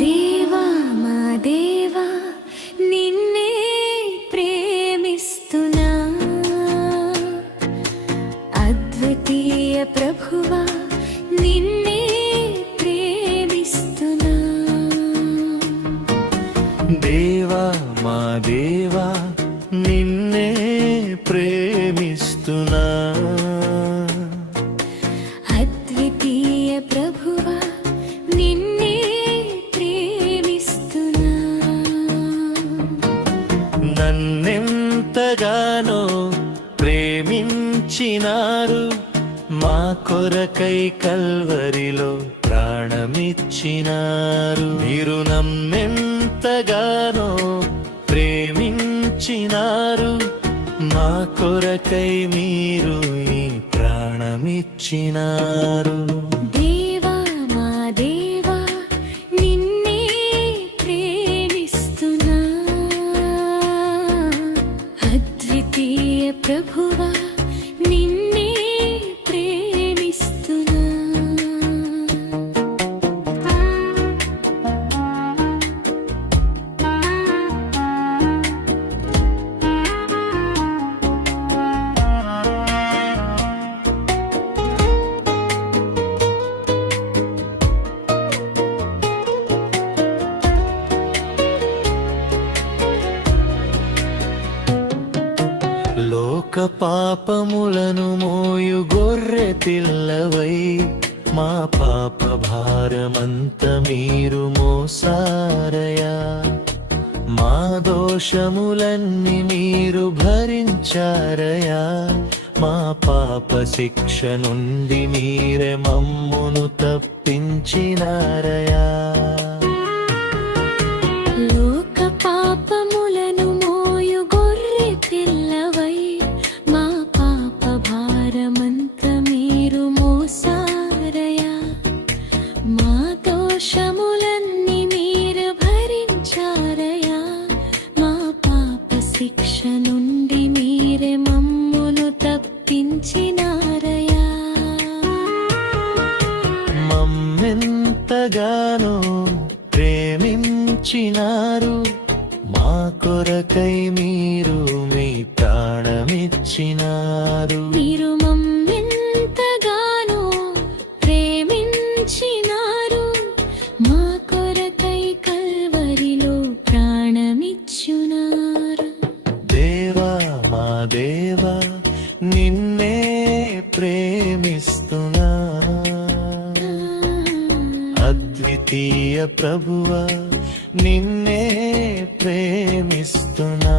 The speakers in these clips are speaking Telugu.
దేవా మా దేవా నిన్నే ప్రేమిస్తున్నా, అద్వితీయ ప్రభువా నిన్నే ప్రేమిస్తున్నా. దేవా మా దేవా నిన్నే ప్రేమిస్తున్నా, అద్వితీయ ప్రభువా నిన్నే ప్రేమిస్తున్నా. నన్నెంతగానో ప్రేమించినారు, మా కొరకై కల్వరిలో ప్రాణమిచ్చినారు. మీరు నన్నెంతగానో ప్రేమించినారు, మా కొరకై మీరు ఈ ప్రాణమిచ్చినారు. దేవా మా దేవా నిన్నే ప్రేమిస్తున్నా, అద్వితీయ ప్రభువా నిన్నే ప్రేమిస్తున్నా. లోక పాపములను మోయు గొర్రె పిల్లవై, మా పాప భారమంత మీరు మోసారయా. మా దోషములన్నీ మీరు భరించారయా, మా పాప శిక్ష నుండి మీరే మమ్మును తప్పించినారయా. లోక పాపములను మోయు గొర్రె పిల్లవై, మా పాప భారమంత మీరు మోసారయా. మా దోషములన్నీ మీరు భరించారయా, మా పాప శిక్ష నుండి మీరే మమ్మును తప్పించినారయా. మమ్మెంతగానో ప్రేమించినారు, మా కొరకై మీరు మీ ప్రాణమిచ్చినారు. మీరు మమ్మెంతగానో ప్రేమించినారు, మా కొరకై కల్వరిలో ప్రాణమిచ్చునారు. దేవా మా దేవా నిన్నే ప్రేమిస్తున్నా, అద్వితీయ ప్రభువా నిన్నే ప్రేమిస్తున్నా.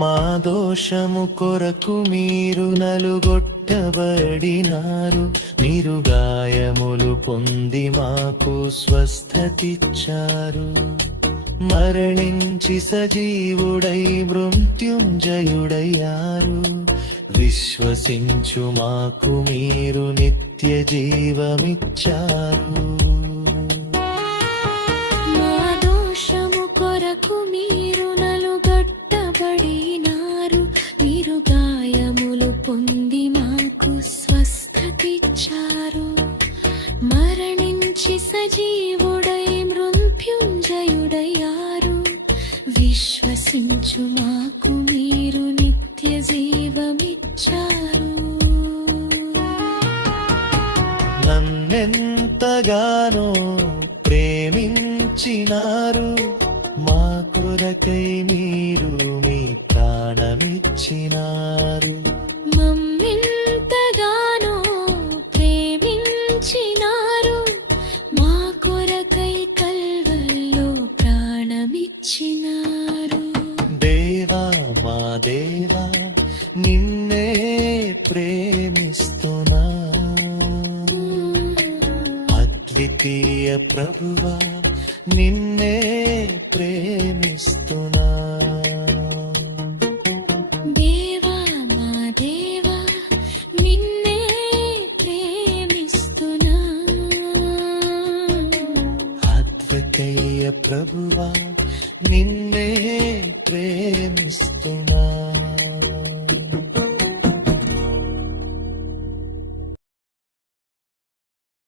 మా దోషము కొరకు మీరు నలుగొట్టబడినారు, మీరు గాయములు పొంది మాకు స్వస్థతిచ్చారు. మరణించి సజీవుడై మృత్యుంజయుడయ్యారు, విశ్వసించు మాకు మీరు నిత్య జీవమిచ్చారు. మా దోషము కొరకు మీరు నలుగొట్టబడినారు, మీరు గాయములు పొంది మాకు స్వస్థతిచ్చారు. మరణించి సజీవుడై మృత్యుంజయుడయ్యారు, విశ్వసించు మాకు మీరు నిత్య జీవమిచ్చారు. నన్నెంతగానో ప్రేమించినారు, మా కొరకై మీరు మీ ప్రాణమిచ్చినారు. మమ్మెంతగానో ప్రేమించినారు, మా కొరకై కల్వరిలో ప్రాణమిచ్చినారు. దేవా మా దేవా నిన్నే ప్రేమిస్తున్నా, అద్వితీయ ప్రభువా నిన్నే ప్రేమిస్తున్నా. దేవా ప్రభువా నిన్నే ప్రేమిస్తున్నా